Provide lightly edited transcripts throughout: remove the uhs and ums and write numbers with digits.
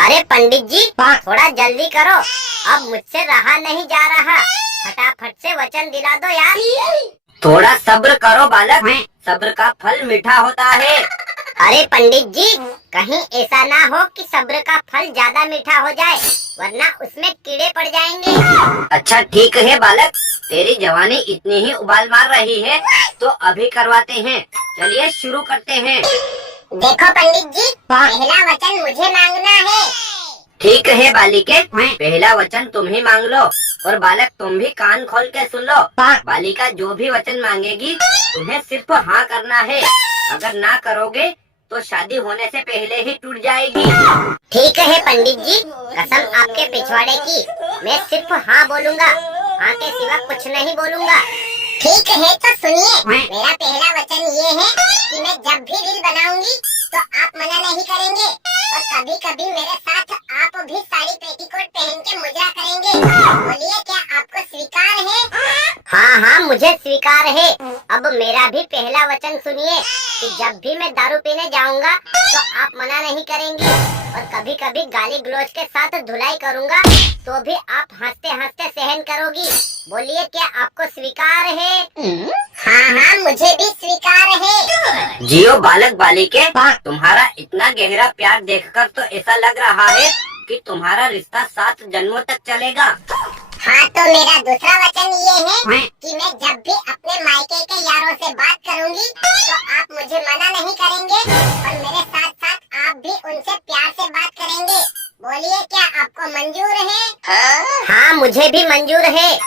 अरे पंडित जी, थोड़ा जल्दी करो, अब मुझसे रहा नहीं जा रहा। फटाफट से वचन दिला दो यार। थोड़ा सब्र करो बालक, सब्र का फल मीठा होता है। अरे पंडित जी, कहीं ऐसा ना हो कि सब्र का फल ज्यादा मीठा हो जाए, वरना उसमें कीड़े पड़ जाएंगे। अच्छा ठीक है बालक, तेरी जवानी इतनी ही उबाल मार रही है तो अभी करवाते हैं। चलिए शुरू करते हैं। देखो पंडित जी, पहला वचन मुझे मांगना है। ठीक है बालिके, पहला वचन तुम ही मांग लो। और बालक तुम भी कान खोल के सुन लो। बालिका जो भी वचन मांगेगी तुम्हें सिर्फ हाँ करना है। अगर ना करोगे तो शादी होने से पहले ही टूट जाएगी। ठीक है पंडित जी, कसम आपके पिछवाड़े की, मैं सिर्फ हाँ बोलूँगा, हाँ के सिवा कुछ नहीं बोलूँगा। ठीक है तो सुनिए, मेरा पहला वचन ये है कि मैं जब भी रील बनाऊंगी तो आप मना नहीं करेंगे, और कभी कभी मेरे साथ आप भी साड़ी पेटीकोट पहन के मुजरा करेंगे। बोलिए, क्या आपको स्वीकार है? हाँ हाँ, मुझे स्वीकार है। अब मेरा भी पहला वचन सुनिए कि जब भी मैं दारू पीने जाऊंगा तो आप मना नहीं करेंगी, और कभी कभी गाली गलौज के साथ धुलाई करूंगा तो भी आप हंसते हंसते सहन करोगी। बोलिए, क्या आपको स्वीकार है? हाँ हाँ, मुझे भी स्वीकार है। जियो बालक बालिके, तुम्हारा इतना गहरा प्यार देखकर तो ऐसा लग रहा है कि तुम्हारा रिश्ता 7 जन्मों तक चलेगा। हाँ, तो मेरा दूसरा वचन ये है कि मैं जब भी अपने मायके के यारों से बात करूंगी तो आप मुझे मना नहीं करेंगे, और मेरे साथ साथ आप भी उनसे प्यार से बात करेंगे। बोलिए, क्या आपको मंजूर है? हाँ, मुझे भी मंजूर है।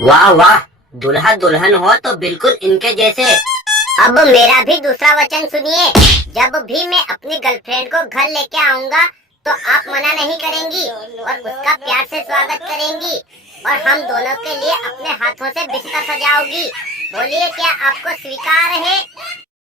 वाह वाह, दुल्हा दुल्हन हो तो बिल्कुल इनके जैसे। अब मेरा भी दूसरा वचन सुनिए, जब भी मैं अपनी गर्लफ्रेंड को घर लेके आऊँगा तो आप मना नहीं करेंगी और उसका प्यार से स्वागत करेंगी, और हम दोनों के लिए अपने हाथों से बिस्तर सजाओगी। बोलिए, क्या आपको स्वीकार है?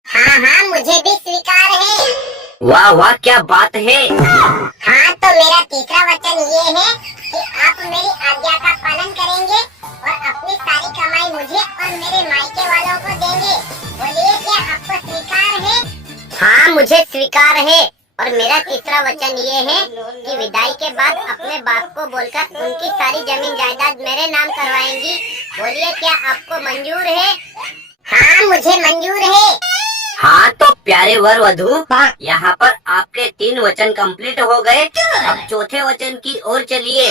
हाँ हाँ, मुझे भी स्वीकार है। वाह वाह, क्या बात है। हाँ, तो मेरा तीसरा वचन ये है कि आप मेरी आज्ञा का पालन करेंगे और अपनी सारी कमाई मुझे और मेरे मायके वालों को देंगे। बोलिए, क्या आपको स्वीकार है? हाँ, मुझे स्वीकार है। और मेरा तीसरा वचन ये है कि विदाई के बाद अपने बाप को बोलकर उनकी सारी जमीन जायदाद मेरे नाम करवाएंगी। बोलिए, क्या आपको मंजूर है? हाँ, मुझे मंजूर है। हाँ, तो प्यारे वर वधू, यहाँ पर आपके 3 वचन कंप्लीट हो गए। अब चौथे वचन की ओर चलिए।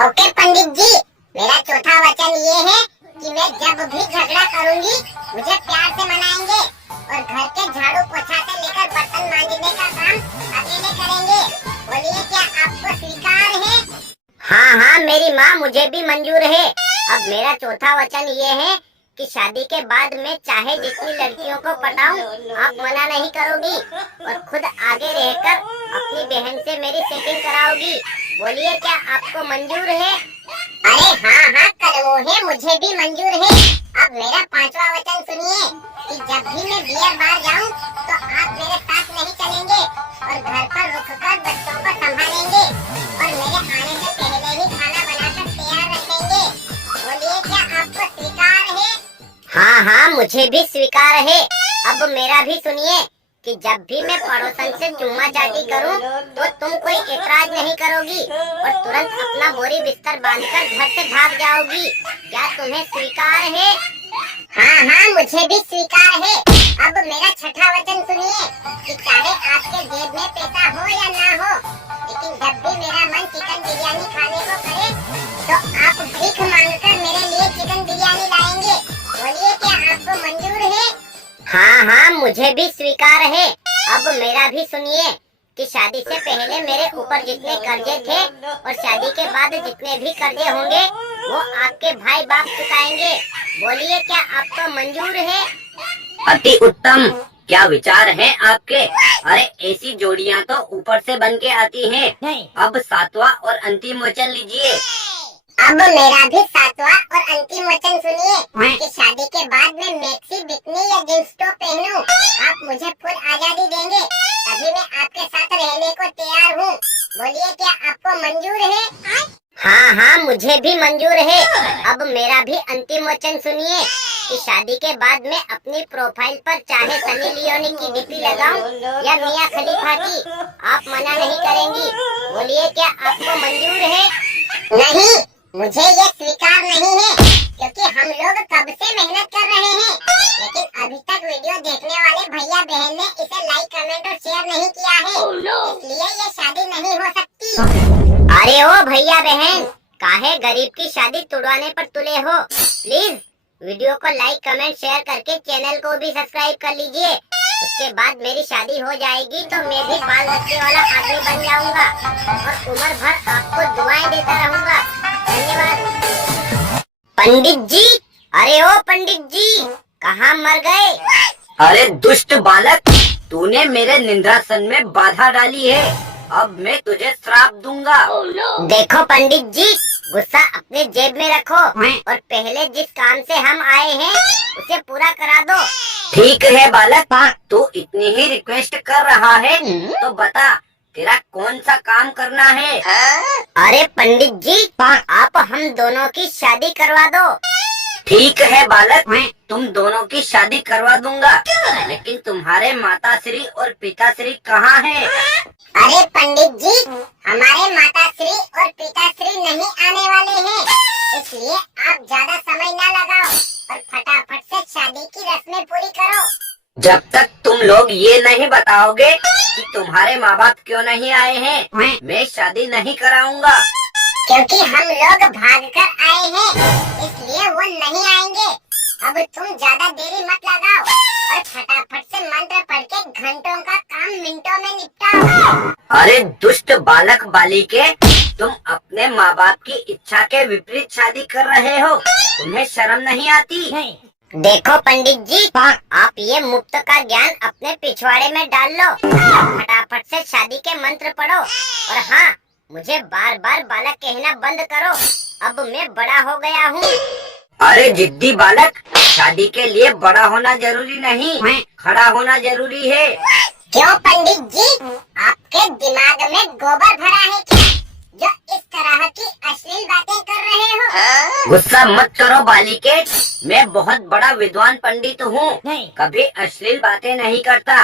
ओके पंडित जी, मेरा चौथा वचन ये है कि मैं जब भी झगड़ा करूँगी मुझे प्यार से मनाएंगे, और घर के झाड़ू पोछा से लेकर बर्तन मांजने का काम अकेले करेंगे। बोलिए, क्या आपको स्वीकार है? हाँ हाँ, मेरी माँ, मुझे भी मंजूर है। अब मेरा चौथा वचन ये है कि शादी के बाद मैं चाहे जितनी लड़कियों को पटाऊं, आप मना नहीं करोगी, और खुद आगे रहकर अपनी बहन से मेरी सेटिंग कराओगी। बोलिए, क्या आपको मंजूर है? अरे हाँ हाँ, कड़वो है, मुझे भी मंजूर है। अब मेरा पांचवा वचन सुनिए कि जब भी मैं बियर बार जाऊं तो आप मेरे साथ नहीं चलेंगे, और घर पर रुककर बच्चों को संभालेंगे, और मेरे आने से पहले ही खाना बनाकर तैयार रखेंगे। बोलिए, क्या आपको स्वीकार है? हाँ हाँ, मुझे भी स्वीकार है। अब मेरा भी सुनिए कि जब भी मैं पड़ोसन से चुम्मा चाटी करूं तो तुम कोई एतराज नहीं करोगी, और तुरंत अपना बोरी बिस्तर बांधकर घर से भाग जाओगी। क्या तुम्हें स्वीकार है? हाँ हाँ, मुझे भी स्वीकार है। अब मेरा छठा वचन सुनिए कि चाहे आपके जेब में पैसा हो या ना हो, लेकिन जब भी मेरा मन चिकन बिरयानी खाने को करे तो आप भीख मांगकर मेरे लिए चिकन बिरयानी लाएंगे। बोलिए, क्या आपको मंजूर है? हाँ हाँ, मुझे भी स्वीकार है। अब मेरा भी सुनिए कि शादी से पहले मेरे ऊपर जितने कर्जे थे और शादी के बाद जितने भी कर्जे होंगे वो आपके भाई बाप चुकाएंगे। बोलिए, क्या आपको मंजूर है? अति उत्तम, क्या विचार है आपके। अरे ऐसी जोड़ियाँ तो ऊपर से बन के आती हैं। अब 7वां और अंतिम वचन लीजिए। अब मेरा भी 7वां और अंतिम वचन सुनिए कि शादी के बाद मैं मैक्सी बिकनी या जींस टॉप पहनूं, आप मुझे फुल आजादी देंगे, तभी मैं आपके साथ रहने को तैयार हूँ। बोलिए, क्या आपको मंजूर है? हाँ हाँ, मुझे भी मंजूर है। अब मेरा भी अंतिम वचन सुनिए कि शादी के बाद मैं अपनी प्रोफाइल पर चाहे सनी लियोनी की डीपी लगाऊं या मियां खलीफा की, आप मना नहीं करेंगी। बोलिए, क्या आपको मंजूर है? नहीं, मुझे ये स्वीकार नहीं है, क्योंकि हम लोग कब से मेहनत कर रहे हैं, लेकिन अभी तक वीडियो देखने वाले भैया बहन ने इसे लाइक, कमेंट और शेयर नहीं किया है, इसलिए ये शादी नहीं हो सकती। अरे ओ भैया बहन, काहे गरीब की शादी तुड़वाने पर तुले हो? प्लीज वीडियो को लाइक, कमेंट, शेयर करके चैनल को भी सब्सक्राइब कर लीजिए। उसके बाद मेरी शादी हो जाएगी तो मैं भी बाल बच्चे वाला आदमी बन जाऊंगा और उम्र भर आपको दुआएं देता रहूंगा। धन्यवाद। पंडित जी, अरे ओ पंडित जी, कहाँ मर गए? अरे दुष्ट बालक, तूने मेरे निंद्रासन में बाधा डाली है, अब मैं तुझे श्राप दूंगा। देखो पंडित जी, गुस्सा अपने जेब में रखो और पहले जिस काम से हम आए हैं उसे पूरा करा दो। ठीक है बालक, तू इतनी ही रिक्वेस्ट कर रहा है तो बता, तेरा कौन सा काम करना है? अरे पंडित जी, आप हम दोनों की शादी करवा दो। ठीक है बालक, तुम दोनों की शादी करवा दूंगा, लेकिन तुम्हारे माताश्री और पिताश्री कहाँ हैं? अरे पंडित जी, हमारे माताश्री और पिताश्री नहीं आने वाले हैं, इसलिए आप ज्यादा समय न लगाओ और फटाफट से शादी की रस्में पूरी करो। जब तक तुम लोग ये नहीं बताओगे कि तुम्हारे माँ बाप क्यों नहीं आए हैं, मैं शादी नहीं कराऊंगा। क्योंकि हम लोग भाग कर आए हैं, इसलिए वो नहीं आएंगे। अब तुम ज्यादा देरी मत लगाओ और फटाफट से मंत्र पढ़ के घंटों का काम मिनटों में निपटाओ। अरे दुष्ट बालक बालिके, तुम अपने माँ बाप की इच्छा के विपरीत शादी कर रहे हो, तुम्हें शर्म नहीं आती? देखो पंडित जी, आप ये मुफ्त का ज्ञान अपने पिछवाड़े में डाल लो। फटाफट से शादी के मंत्र पढ़ो और हाँ, मुझे बार बार बालक कहना बंद करो, अब मैं बड़ा हो गया हूँ। अरे जिद्दी बालक, शादी के लिए बड़ा होना जरूरी नहीं, खड़ा होना जरूरी है। क्यों पंडित जी, आपके दिमाग में गोबर भरा है क्या, जो इस तरह की अश्लील बातें कर रहे हो? गुस्सा मत करो बालिके, मैं बहुत बड़ा विद्वान पंडित हूँ, कभी अश्लील बातें नहीं करता।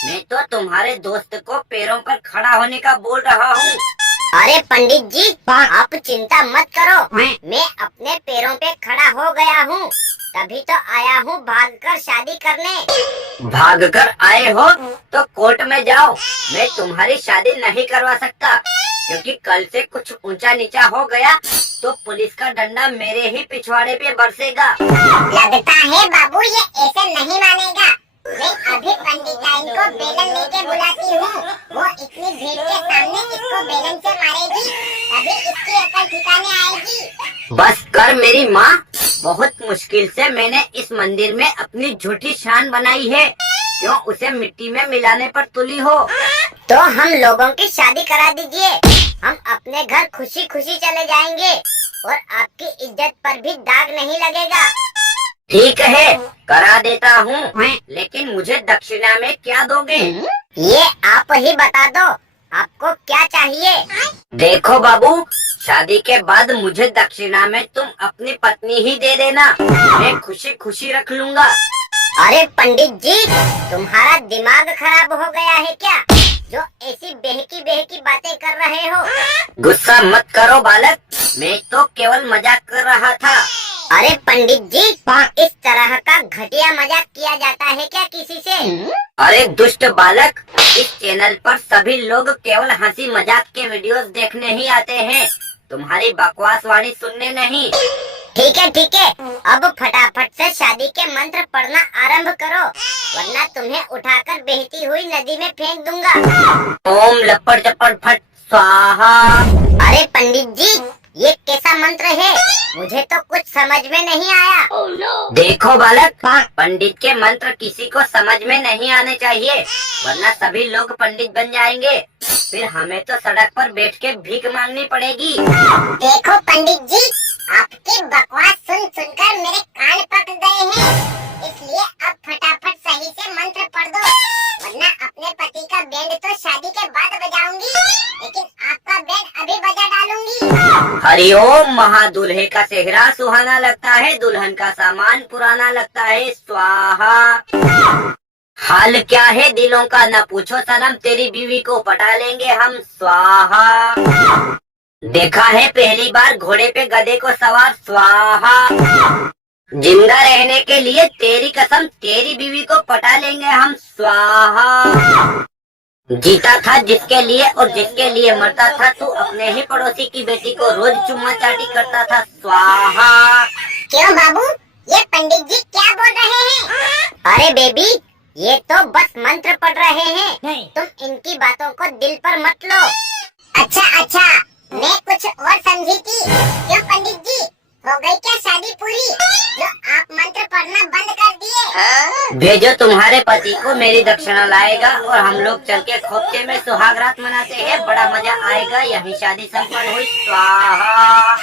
मैं तो तुम्हारे दोस्त को पैरों पर खड़ा होने का बोल रहा हूँ। अरे पंडित जी, आप चिंता मत करो, मैं अपने पैरों पे खड़ा हो गया हूँ, तभी तो आया हूँ भागकर शादी करने। भागकर आए हो तो कोर्ट में जाओ, मैं तुम्हारी शादी नहीं करवा सकता, क्योंकि कल से कुछ ऊंचा नीचा हो गया तो पुलिस का डंडा मेरे ही पिछवाड़े पे बरसेगा। लगता है बाबू ये ऐसे नहीं मानेगा। मैं अभी पंडिताइन को बेलन लेके बुलाती हूँ, वो इतनी भीड़ के सामने इसको बेलन से मारेगी, अभी इसकी अकल ठिकाने आएगी। बस कर मेरी माँ, बहुत मुश्किल से मैंने इस मंदिर में अपनी झूठी शान बनाई है, क्यों उसे मिट्टी में मिलाने पर तुली हो? तो हम लोगों की शादी करा दीजिए, हम अपने घर खुशी खुशी चले जाएंगे और आपकी इज्जत पर भी दाग नहीं लगेगा। ठीक है, करा देता हूँ, लेकिन मुझे दक्षिणा में क्या दोगे? ये आप ही बता दो, आपको क्या चाहिए? देखो बाबू, शादी के बाद मुझे दक्षिणा में तुम अपनी पत्नी ही दे देना, मैं खुशी खुशी रख लूँगा। अरे पंडित जी, तुम्हारा दिमाग खराब हो गया है क्या, जो ऐसी बहकी बातें कर रहे हो? गुस्सा मत करो बालक, मैं तो केवल मजाक कर रहा था। अरे पंडित जी, इस तरह का घटिया मजाक किया जाता है क्या किसी से? अरे दुष्ट बालक, इस चैनल पर सभी लोग केवल हंसी मजाक के वीडियोस देखने ही आते हैं, तुम्हारी बकवास वाणी सुनने नहीं। ठीक है, अब फटाफट से शादी के मंत्र पढ़ना आरंभ करो, वरना तुम्हें उठाकर बहती हुई नदी में फेंक दूंगा। ओम लपड़ चपड़ फट स्वाहा। अरे पंडित जी, ये कैसा मंत्र है, मुझे तो कुछ समझ में नहीं आया। देखो बालक, पंडित के मंत्र किसी को समझ में नहीं आने चाहिए, वरना सभी लोग पंडित बन जाएंगे, फिर हमें तो सड़क पर बैठ के भीख मांगनी पड़ेगी। देखो पंडित जी, आपकी बकवास सुन सुनकर मेरे कान पक गए हैं, इसलिए अब फटाफट सही से मंत्र पढ़ दो, वरना अपने पति का बैंड तो शादी के बाद बजाऊंगी, लेकिन आपका बैंड अभी बजा डालूंगी। हरिओम, महादुल्हे का सेहरा सुहाना लगता है, दुल्हन का सामान पुराना लगता है, स्वाहा। हाल क्या है दिलों का न पूछो सनम, तेरी बीवी को पटा लेंगे हम स्वाहा। देखा है पहली बार घोड़े पे गधे को सवार स्वाहा। जिंदा रहने के लिए तेरी कसम, तेरी बीवी को पटा लेंगे हम स्वाहा। जीता था जिसके लिए और जिसके लिए मरता था, तू अपने ही पड़ोसी की बेटी को रोज चुम्मा चाटी करता था स्वाहा। क्यों बाबू, ये पंडित जी क्या बोल रहे हैं? अरे बेबी, ये तो बस मंत्र पढ़ रहे हैं, तुम इनकी बातों को दिल पर मत लो। अच्छा, मैं कुछ और समझी थी। क्यों पंडित जी, हो गई क्या शादी पूरी जो आप मंत्र पढ़ना बंद कर दिए? भेजो तुम्हारे पति को, मेरी दक्षिणा लाएगा और हम लोग चल के खोपचे में सुहाग रात मनाते हैं, बड़ा मजा आएगा। यही शादी संपन्न हुई स्वाहा।